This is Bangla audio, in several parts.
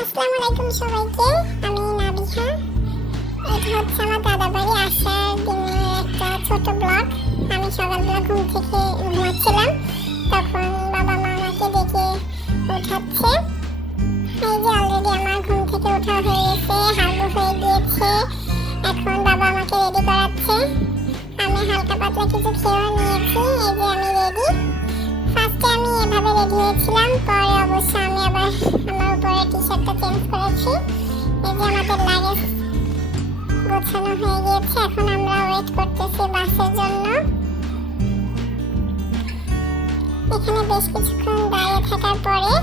আসসালামু আলাইকুম সবাইকে। আমি নাবিহা। এটা হচ্ছে আমার দাদা বাড়ি আসার দিনের একটা ছোট ব্লগ। আমি সকালবেলা ঘুম থেকে ঘুমাচ্ছিলাম, তখন বাবা মা আমাকে ডেকে উঠাচ্ছে। এই যে অলরেডি আমার ঘুম থেকে ওঠা হয়ে গেছে, হালকা হয়ে গিয়েছে। এখন বাবা আমাকে রেডি করাচ্ছে। আমি হালকা পাতলা কিছু খেয়েও নিয়েছি। এই যে আমি রেডি। ফার্স্টে আমি এভাবে রেডি হয়েছিলাম, পরে অবশ্য আমি আবার আমার উপরে টি শার্টটা চেঞ্জ করেছি। এই যে আমাদের লাগেজ গোছানো হয়ে গিয়েছে। এখন আমরা ওয়েট করতেছি বাসের জন্য। এখানে বেশ কিছুক্ষণ দাঁড়িয়ে থাকার পরে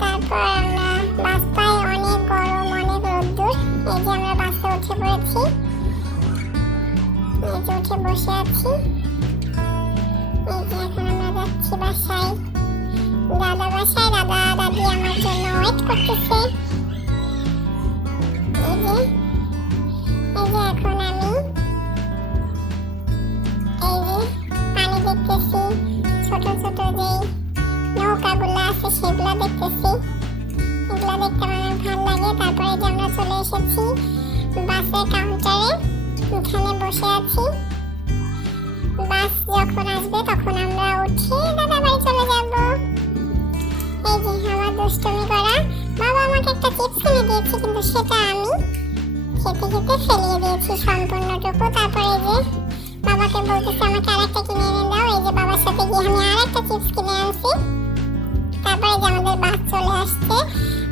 তারপর আমরা বাস পাই। অনেক গরম, অনেক রোদ্দুর। এই যে আমরা বাসে উঠে পড়েছি। এই যে উঠে বসে আছি। এই যে এখন আমরা যাচ্ছি বাসায়, দাদা বাসায়। দাদা দাদি আমার জন্য ওয়েট করতেছে। এই যে এখন আমি এই যে পানি দেখতেছি, ছোট ছোট যে নৌকাগুলো আছে সেগুলো দেখতেছি। এগুলো দেখতে আমার ভালো লাগে। তারপরে যে আমরা চলে এসেছি বাসের কাউন্টারে, এখানে বসে আছি। বাস যখন আসবে তখন আমরা উঠে দাদা বাড়ি চলে যাব। এই যে আমার দুষ্টুমি করা। বাবা আমাকে একটা চিপস কিনে দিয়েছে, কিন্তু সেটা আমি খেতে খেতে ফেলিয়ে দিয়েছি সম্পূর্ণটুকু। তারপরে যে বাবাকে বলতেছি আমাকে আরেকটা কিনে এনে দাও। এই যে বাবার সাথে গিয়ে আমি আরেকটা চিপস কিনে আনছি। তারপরে যে আমাদের বাস চলে আসছে,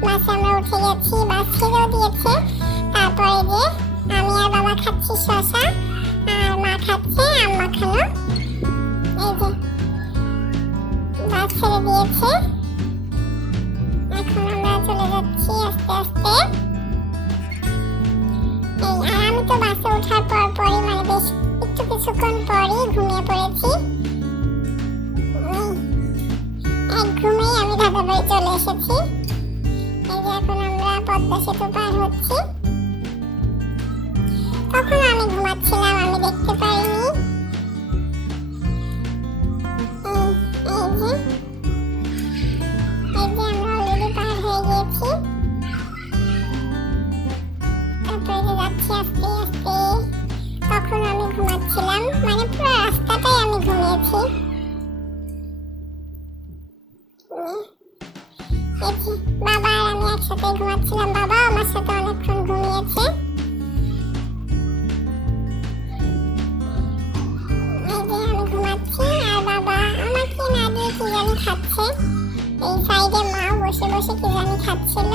বাসে আমরা উঠে গেছি। বাস ছেড়েও দিয়েছে। তারপরে যে আমি আর বাবা খাচ্ছি শসা, আর মা খাচ্ছে আম মাখানো। এই যে বাস ছেড়ে দিয়েছে। এখন আমরা চলে যাচ্ছি আস্তে আস্তে। আর আমি তো বাসে ওঠার পরই বেশ একটু কিছুক্ষণ পরই ঘুমিয়ে পড়েছি। এক ঘুমেই আমি দাদা বাড়ি চলে এসেছি। এই যে এখন আমরা পদ্মা সেতু পার হচ্ছি। তখন আমি ঘুমাচ্ছিলাম, আমি দেখতে পারিনি। এই যে আমরা অলরেডি পার হয়ে গিয়েছি। তারপরে যে যাচ্ছি আস্তে আস্তে। তখন আমি ঘুমাচ্ছিলাম, মানে পুরো রাস্তাটাই আমি ঘুমিয়েছি। বাবা আর আমি একসাথে ঘুমাচ্ছিলাম। বাবা আমার সাথে অনেকক্ষণ ঘুমিয়েছে। এই যে আমি ঘুমাচ্ছি আর বাবা আমাকে না দিয়ে কি জানি খাচ্ছে। এই সাইডে মা বসে বসে কি জানি খাচ্ছিল।